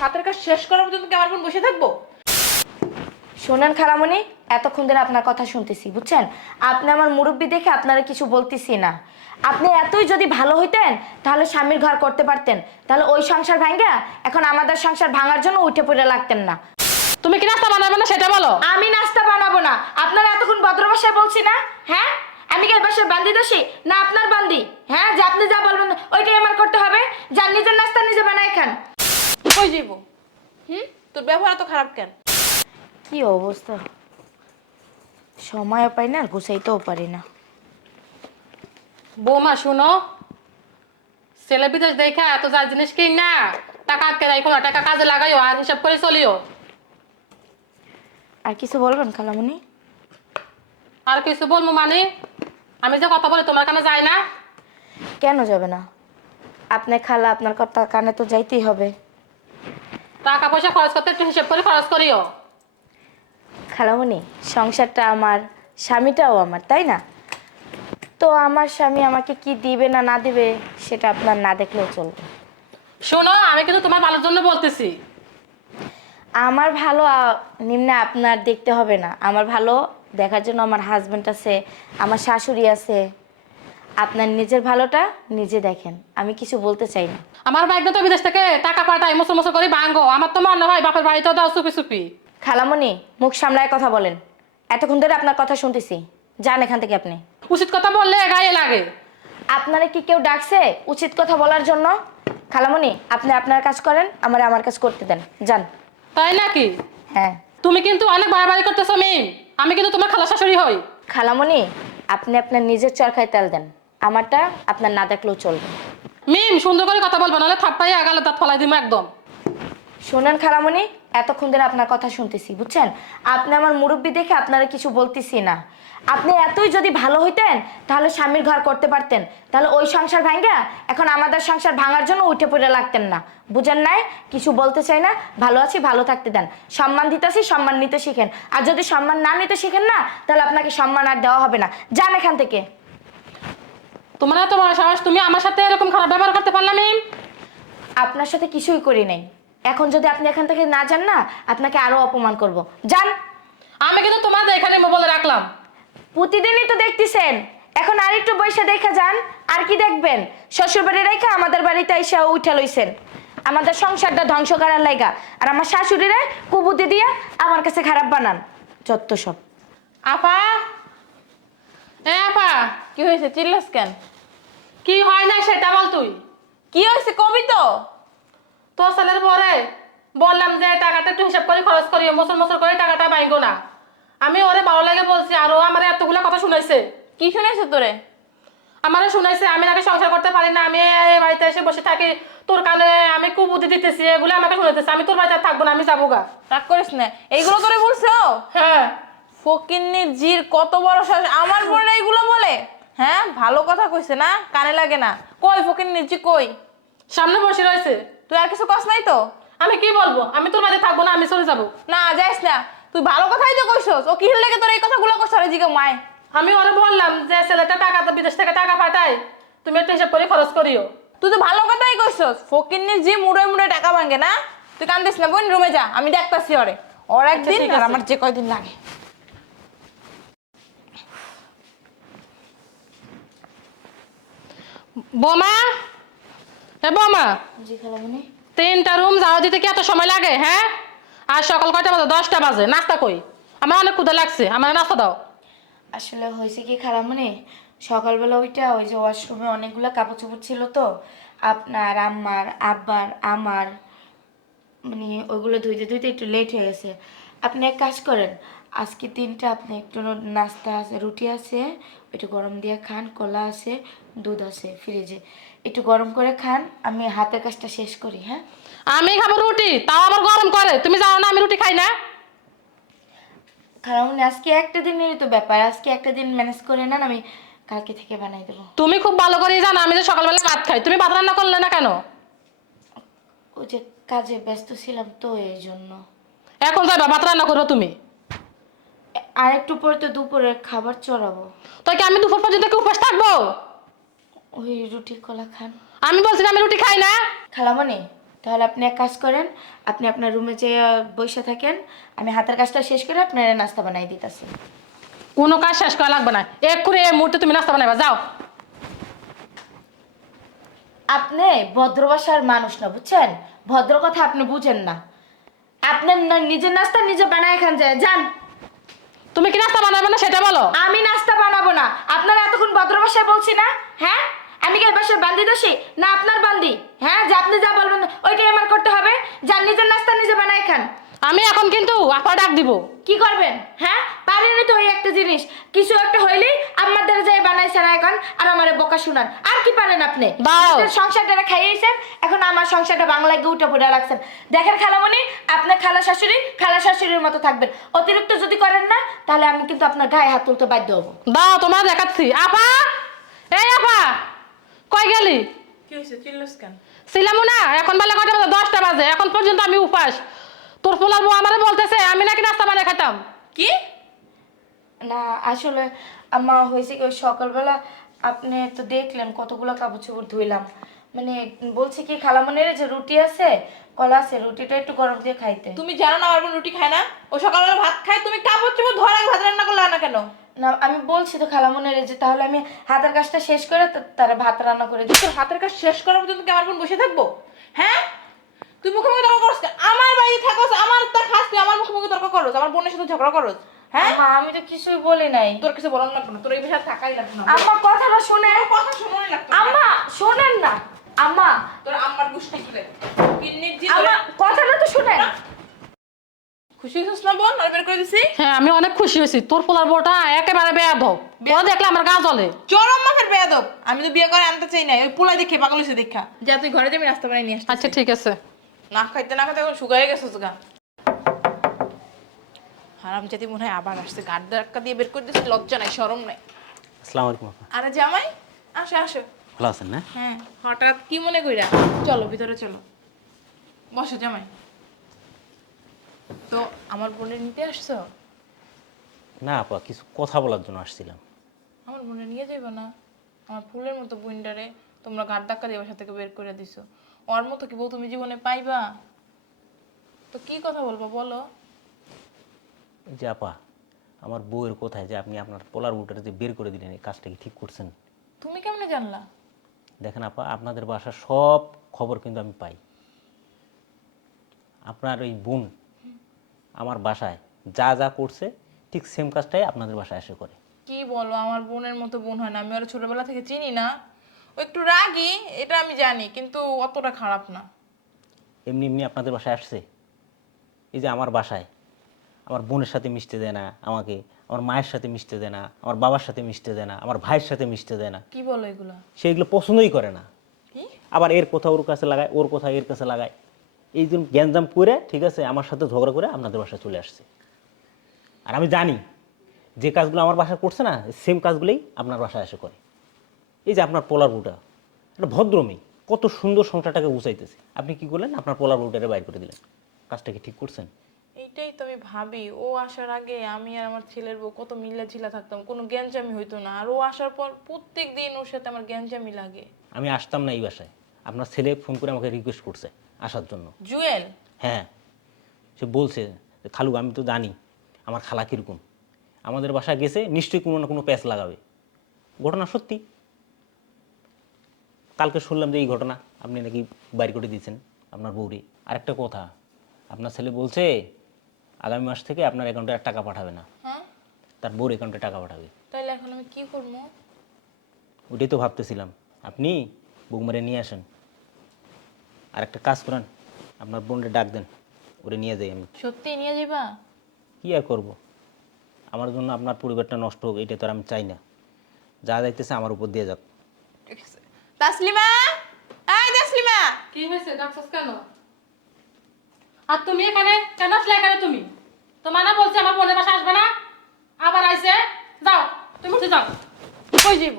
হাতের কাজ শেষ করার পর্যন্ত কি আমার বোন বসে থাকব? শোনেন খালামণি এতক্ষণ ধরে আপনার কথা শুনতেছি বুঝছেন? আপনি আমার মুরব্বী দেখে আপনারা কিছু বলতেছি না। আপনি এতই যদি ভালো হইতেন তাহলে স্বামীর ঘর করতে পারতেন। তাহলে ওই সংসার ভাঙ্গা এখন আমাদের সংসার ভাঙার জন্য উঠে পড়ে লাগতেন না। তুমি কি নাস্তা বানাবে না সেটা বলো? আমি নাস্তা বানাবো না। আপনারা এতক্ষণ ভদ্র ভাষায় বলছি না হ্যাঁ? আমি কি বাসায় বান্দি দোষী? না আপনার বান্দি। হ্যাঁ যে আপনি যা বলবেন ওইটাই আমার করতে হবে। যার নিজের নাস্তা নিজে বানাই খান। কই যাইব? হুম? তোর ব্যবহার এত খারাপ কেন? কি অবস্থা? সময়ও পাই না আর গুছাইতেও পারি না। বৌমা শুনো। ছেলে বিদেশ দেখা এত যা জিনিস কিন না টাকা আটকে রাখো না টাকা কাজে লাগাইও আর হিসাব করে চলিও। আর কিছু বলবেন খালামণি আর কিছু বলব মানে? আমি যে কথা বলে তোমার কানে যায় না? কেন যাবে না? আপনার খালা আপনার কথা কানে তো যাইতেই হবে। টাকা পয়সা খরচ করতে একটু হিসাব করে খরচ করিও। খালামণি সংসারটা আমার স্বামীটাও আমার তাই না? তো আমার স্বামী আমাকে কি দিবে না না দিবে সেটা আপনার না দেখলেও চলবে। শোনো আমি কিন্তু তোমার ভালোর জন্য বলতেছি। আমার ভালো আ- নিম্নে আপনার দেখতে হবে না। আমার ভালো দেখার জন্য আমার হাজবেন্ড আছে আমার শাশুড়ি আছে। আপনার নিজের ভালোটা নিজে দেখেন। আমি কিছু বলতে চাই না। আমার বাইক তো বিদেশ থেকে টাকা পাঠাই মুসো মুসো করে ভাঙ্গো। আমার তো মনে হয় বাপের বাড়িতেও দাও চুপি চুপি খালামণি মুখ সামলায় কথা বলেন। এতক্ষণ ধরে আপনার কথা শুনতেছি। যান এখান থেকে আপনি। উচিত কথা বললে গায়ে লাগে। আপনারা কি কেউ ডাকছে উচিত কথা বলার জন্য? খালামণি আপনি আপনার কাজ করেন আমার আমার কাজ করতে দেন। যান। তাই নাকি? হ্যাঁ। তুমি কিন্তু অনেক বাড়াবাড়ি করতেছো মিম। আমি কিন্তু তোমার খালা শাশুড়ি হই। খালামণি আপনি আপনার নিজের চরকায় তেল দেন। আমারটা আপনার না দেখলেও চলবে। মিম সুন্দর করে কথা বলব নাহলে থাপ্পাই আগালে দাঁত ফলাই দিব একদম। শোনেন খালামণি এতক্ষণ ধরে আপনার কথা শুনতেছি বুঝছেন? আপনি আমার মুরব্বী দেখে আপনারা কিছু বলতেছি না। আপনি এতই যদি ভালো হইতেন তাহলে স্বামীর ঘর করতে পারতেন। তাহলে ওই সংসার ভাঙ্গা এখন আমাদের সংসার ভাঙার জন্য উঠে পড়ে লাগতেন না। বুঝেন নাই? কিছু বলতে চাই না। ভালো আছি ভালো থাকতে দেন। সম্মান দিতেছি সম্মান নিতে শিখেন। আর যদি সম্মান না নিতে শিখেন না তাহলে আপনাকে সম্মান আর দেওয়া হবে না। যান এখান থেকে। তোমার এত বড় সাহস তুমি আমার সাথে এরকম খারাপ ব্যবহার করতে পারলাম আপনার সাথে কিছুই করি নাই। এখন যদি আপনি এখান থেকে না যান না আপনাকে আরও অপমান করব। যান। আমি কিন্তু তোমাদের এখানে বলে রাখলাম। প্রতিদিনই তো দেখতেছেন। এখন আর একটু বৈশা দেখা যান আর কি দেখবেন? শ্বশুর বাড়ি রেখে আমাদের বাড়িতে এসে উঠে লইছেন। আমাদের সংসারটা ধ্বংস করার লাইগা। আর আমার শাশুড়িরে কুবুদ্ধি দিয়া আমার কাছে খারাপ বানান। যত সব। আপা এ আপা কি হয়েছে? চিল্লাস কেন? কি হয় না সেটা বল তুই। কি হয়েছে? কবি তো। তোর ছেলের পরে বললাম যে টাকাটা একটু হিসাব করে খরচ করিও বছর বছর করে টাকাটা বাইঙ্গো না। আমি ওরে ভালো লাগে বলছি আর ও আমার এতগুলো কথা শুনাইছে। কি শুনেছে তোরে? আমারে শুনাইছে আমি নাকি সংসার করতে পারি না আমি এই বাড়িতে এসে বসে থাকি। তোর কানে আমি খুব কুবুদ্ধি দিতেছি এগুলো আমাকে শুনাইতেছে আমি তোর বাড়িতে থাকব না আমি যাব গা। রাগ করিস না। এইগুলো তোরে বলছো? হ্যাঁ। ফকিন্নির জির কত বড় সাহস। আমার বোনের এইগুলো বলে। হ্যাঁ ভালো কথা কইছে না কানে লাগে না। কই ফকিন্নির জি কই? সামনে বসে রয়েছে। তুই আর কিছু কস নাই তো? আমি কি বলব? আমি তোর বাড়িতে থাকব না আমি চলে যাব। না যাইস না। তুই ভালো কথাই তো কইছস। ও কি লাগে তোর এই কথাগুলো কইছ রে জিগে মায়? আমি ওরে বললাম যে ছেলেটা টাকা তো বিদেশ থেকে টাকা পাঠায়। তুমি একটু হিসাব করে খরচ করিও। তুই তো ভালো কথাই কইছস। ফকিন্নির জি মুড়ে মুড়ে টাকা ভাঙে না। তুই কান্দিস না বোন রুমে যা। আমি দেখতাছি ওরে। ওর একদিন আর আমার যে কয়দিন লাগে। বোমা? এ বোমা? জি খালামণি তিনটা রুম যাওয়া দিতে কি এত সময় লাগে হ্যাঁ? আর সকাল কয়টা বাজে? দশটা বাজে। নাস্তা কই? আমার অনেক ক্ষুদা লাগছে। আমার নাস্তা দাও। আসলে হয়েছে কি খালামণি সকালবেলা ওইটা ওই যে ওয়াশরুমে অনেকগুলো কাপড় চোপড় ছিল তো আপনার আম্মার আব্বার আমার মানে ওইগুলো ধুইতে ধুইতে একটু লেট হয়ে গেছে। আপনি এক কাজ করেন আজকে দিনটা আপনি একটু নাস্তা আছে রুটি আছে একটু গরম দিয়ে খান কলা আছে দুধ আছে ফ্রিজে। একটু গরম করে খান আমি হাতের কাজটা শেষ করি হ্যাঁ? আমি খাব রুটি তাও আবার গরম করে। তুমি জানো না আমি রুটি খাই না? খালামণি আজকে একটা দিনেরই তো ব্যাপার আজকে একটা দিন ম্যানেজ করে নেন আমি কালকে থেকে বানাই দেবো। তুমি খুব ভালো করেই জানো আমি যে সকালবেলা ভাত খাই। তুমি ভাত রান্না করলে না কেন? ওই যে কাজে ব্যস্ত ছিলাম তো এই জন্য। এখন যাইবা ভাত রান্না করো তুমি। আর একটু পরে তো দুপুরে খাবার চড়াবো। তো কি আমি দুপুর পর্যন্ত কি উপোস থাকব? ওই রুটি কলা খান। আমি বলছি না আমি রুটি খাই না। খালামণি তাহলে আপনি এক কাজ করেন আপনি আপনার রুমে যে বসে থাকেন আমি হাতের কাজটা শেষ করে আপনার নাস্তা বানাই দিতেছি। কোনো কাজ শেষ করা লাগবে না। এক করে এই মুহূর্তে তুমি নাস্তা বানাইবা যাও। আপনি ভদ্রবাসার মানুষ না বুঝছেন? ভদ্র কথা আপনি বুঝেন না। আপনার না- নিজের নাস্তা নিজে বানায় খান যায় যান। তুমি কি নাস্তা বানাবে না সেটা বলো? আমি নাস্তা বানাবো না। আপনারা এতক্ষণ ভদ্র ভাষায় বলছি না হ্যাঁ? আমি কি বাসার বান্দি দোষী? না, আপনার বান্দি। হ্যাঁ যে আপনি যা বলবেন ওইটাই আমার করতে হবে। যার নিজের নাস্তা নিজে বানায় খান। আমি এখন কিন্তু আপা ডাক দিব। কি করবেন? হ্যাঁ? পারেনি তো ওই একটা জিনিস। কিছু একটা হইলেই আমাদের যাই বানাইছে না এখন আর আমারে বোকা শুনান। আর কি পারেন আপনি? সংসারটা খাইয়েছেন এখন আমার সংসারটা বাংলায় গিয়ে উঠে পড়ে রাখছেন। দেখেন খালামণি আপনার খালা শাশুড়ি খালা শাশুড়ির মতো থাকবেন। অতিরিক্ত যদি করেন না তাহলে আমি কিন্তু আপনার গায়ে হাত তুলতে বাধ্য হব। দাও তোমার দেখাচ্ছি। আপা এই আপা কই গেলি? কি হয়েছে চিল্লাস কেন? ছিলাম না এখন বেলা কটা বাজে? দশটা বাজে। এখন পর্যন্ত আমি উপাস। তোর পোলার বউ আমারে বলতেছে আমি নাকি নাস্তা বানিয়ে খেতাম কি? না আসলে আমা হয়েছে কি ওই সকালবেলা আপনি তো দেখলেন কতগুলো কাপড় চোপড় ধুইলাম। মানে বলছে কি খালামনের যে রুটি আছে কলা আছে রুটিটা একটু গরম দিয়ে খাইতে। তুমি জানো না আমার বোন রুটি খায় না? ও সকালবেলা ভাত খায় তুমি কাপড় চোপড় ধোয়ার আগে ভাত রান্না করলে না কেন? না আমি বলছি তো খালামনের যে তাহলে আমি হাতের কাজটা শেষ করে তারা ভাত রান্না করে দিই। হাতের কাজ শেষ করার পর্যন্ত কি আমার বোন বসে থাকব? হ্যাঁ? তুই মুখে মুখে তর্ক করছ কেন? আমার বাড়িতে থাকোস আমার তো খাস তুই আমার মুখে মুখে তর্ক করছ আমার বোনের সাথে ঝগড়া করছ হ্যাঁ? আমা, আমি তো কিছুই বলি নাই। তোর কিছু বলার লাগবে না তোর এই বিষয়ে থাকাই লাগবে না। আম্মা কথাটা শুনে কথা শুনে না। আম্মা শোনেন না। আম্মা। তোর আম্মার গুষ্টি কিন্নির জি আম্মা কথাটা তো শুনেন। খুশি হইছিস না বোন? আর বের করে দিছি। হ্যাঁ আমি অনেক খুশি হয়েছি। তোর পোলার বউটা একেবারে বেয়াদ হোক ও দেখলে আমার গা জ্বলে। চরম মাখের বেয়াদব। আমি তো বিয়ে করে আনতে চাই না ওই পোলা দেখে পাগল হয়েছে দেখা। যা তুই ঘরে যাবি নাস্তা বানিয়ে নিয়ে আসতে আচ্ছা ঠিক আছে। না খাইতে না খাইতে এখন শুকাই গেছিস গা। হারাম জাতি মনে হয় আবার আসছে। গাড় ধাক্কা দিয়ে বের করে দিচ্ছে লজ্জা নাই শরম নাই। আসসালামু আলাইকুম আপা। আরে জামাই আসো আসো। ভালো আছেন না? হ্যাঁ হঠাৎ কি মনে কইরা? চলো ভিতরে চলো। বসো জামাই। তো আমার বোনের নিতে আসছো? না আপা কিছু কথা বলার জন্য আসছিলাম। আমার বোনে নিয়ে যাইবো না? আমার ফুলের মতো বুইন্ডারে তোমরা গাড় ধাক্কা দিয়ে বাসা থেকে বের করে দিছো। ওর মতো কি বউ তুমি জীবনে পাইবা? তো কি কথা বলব বলো? যে আপা আমার বউয়ের কোথায় যে আপনি আপনার পোলার বুটারে যে বের করে দিলেন এই কাজটা কি ঠিক করছেন? তুমি কেমনে জানলা? দেখেন আপা আপনাদের বাসার সব খবর কিন্তু আমি পাই। আপনার ওই বোন আমার বাসায় যা যা করছে ঠিক সেম কাজটাই আপনাদের বাসায় এসে করে। কি বলো আমার বোনের মতো বোন হয় না। আমি ওরা ছোটবেলা থেকে চিনি না। একটু রাগী এটা আমি জানি কিন্তু অতটা খারাপ না। এমনি এমনি আপনাদের বাসায় আসছে? এই যে আমার বাসায় আমার বোনের সাথে মিশতে দেয় না আমাকে আমার মায়ের সাথে মিশতে দেয় না আমার বাবার সাথে মিশতে দেয় না আমার ভাইয়ের সাথে মিশতে দেয় না। কি বলো এগুলো? সে এগুলো পছন্দই করে না। আবার এর কোথাও ওর কাছে লাগায় ওর কোথাও এর কাছে লাগায়। এই জন্য গ্যাঞ্জাম করে ঠিক আছে আমার সাথে ঝগড়া করে আপনাদের বাসায় চলে আসছে। আর আমি জানি যে কাজগুলো আমার বাসায় করছে না সেম কাজগুলোই আপনার বাসায় এসে করে। এই যে আপনার পোলার বুটা একটা ভদ্রমী কত সুন্দর সংসারটাকে গুছাইতেছে। আপনি কি করলেন? আপনার পোলার বুটারে বাইর করে দিলেন। কাজটা কি ঠিক করছেন? এইটাই তো আমি ভাবি। ও আসার আগে আমি আর আমার ছেলের বউ কত মিলা ঝিলা থাকতাম কোনো জ্ঞানজামি হইতো না। আর ও আসার পর প্রত্যেক দিন ওর সাথে আমার জ্ঞানজামি লাগে। আমি আসতাম না এই বাসায়। আপনার ছেলে ফোন করে আমাকে রিকোয়েস্ট করছে আসার জন্য। জুয়েল? হ্যাঁ। সে বলছে খালু আমি তো জানি আমার খালা কীরকম। আমাদের বাসায় গেছে নিশ্চয়ই কোনো না কোনো প্যাচ লাগাবে। ঘটনা সত্যি। কালকে শুনলাম যে এই ঘটনা আপনি নাকি বাইর করে দিয়েছেন আপনার বউরে। আরেকটা কথা আপনার ছেলে বলছে আগামী মাস থেকে আপনার অ্যাকাউন্টে আর টাকা পাঠাবে না। হ্যাঁ? তার বউর অ্যাকাউন্টে টাকা পাঠাবে। তাইলে এখন আমি কি করব? ওটাই তো ভাবতেছিলাম। আপনি বৌমারে নিয়ে আসেন। আর একটা কাজ করেন আপনার বোনরে ডাক দেন ওরে নিয়ে যাই আমি। সত্যি নিয়ে যাবা কি আর করব? আমার জন্য আপনার পরিবারটা নষ্ট হোক এটা তো আর আমি চাই না। যা যাইতেছে আমার উপর দিয়ে যাক। ঠিক আছে। তাসলিমা? এই তাসলিমা! কি হয়েছে? ডাকছস কেন? আর তুমি এখানে কেন আসলে এখানে তুমি? তোমার না বলছি আমার বোনের বাসা আসবে না। আবার আইছে। যাও তুমি উঠে যাও। কই যাইব?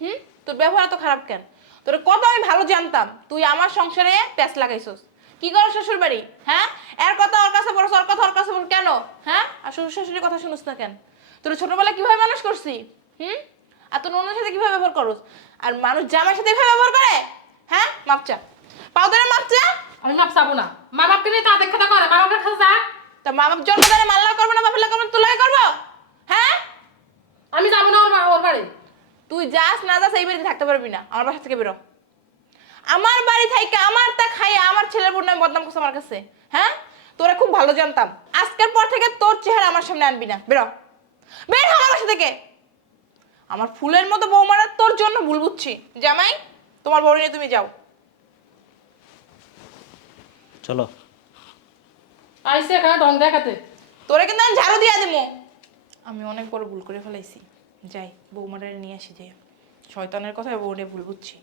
হুম? তোর ব্যবহার তো খারাপ কেন? তোর কত আমি ভালো জানতাম। তুই আমার সংসারে প্যাঁচ লাগাইছস। কি করো শ্বশুর বাড়ি হ্যাঁ? এর কথা ওর কাছে বড় ওর কথা ওর কাছে বড় কেন? হ্যাঁ? আর শ্বশুর শাশুড়ির কথা শুনিস না কেন? তোর ছোটবেলায় কীভাবে মানুষ করছি? হুম? আর তোর অন্যের সাথে কীভাবে ব্যবহার করস? আর মানুষ জামার সাথে কীভাবে ব্যবহার করে? হ্যাঁ? মাপচা পাও ধরে মাপচা আমি মাপ চাবো না। মা বাপকে নিয়ে তা দেখা করে মা বাপের কাছে যা। তা মা বাপ জন্ম মাল্লা করব না বাপের করব তুই লাগে করব? হ্যাঁ? আমি যাব না ওর মা- ওর বাড়ি। তুই যাস না যাস এই বাড়িতে থাকতে পারবি না। আমার বাসা থেকে বেরো। আমার বাড়ি থাইকে আমার তা খাই আমার ছেলের বোন নামে বদনাম করছে আমার কাছে। হ্যাঁ? তোরা খুব ভালো জানতাম। আজকের পর থেকে তোর চেহারা আমার সামনে আনবি না। বেরো। বের হ আমার বাসা থেকে। আমার ফুলের মতো বৌমারা তোর জন্য ভুল বুঝছি। জামাই তোমার বউ নিয়ে তুমি যাও। চলো। আইসে এখানে ঢং দেখাতে। তোরে কিন্তু আমি ঝাড়ু দিয়া দিমু। আমি অনেক বড় ভুল করে ফেলাইছি। যাই বৌমারা নিয়ে আসি যাই। শয়তানের কথা বউ নিয়ে ভুল বুঝছি।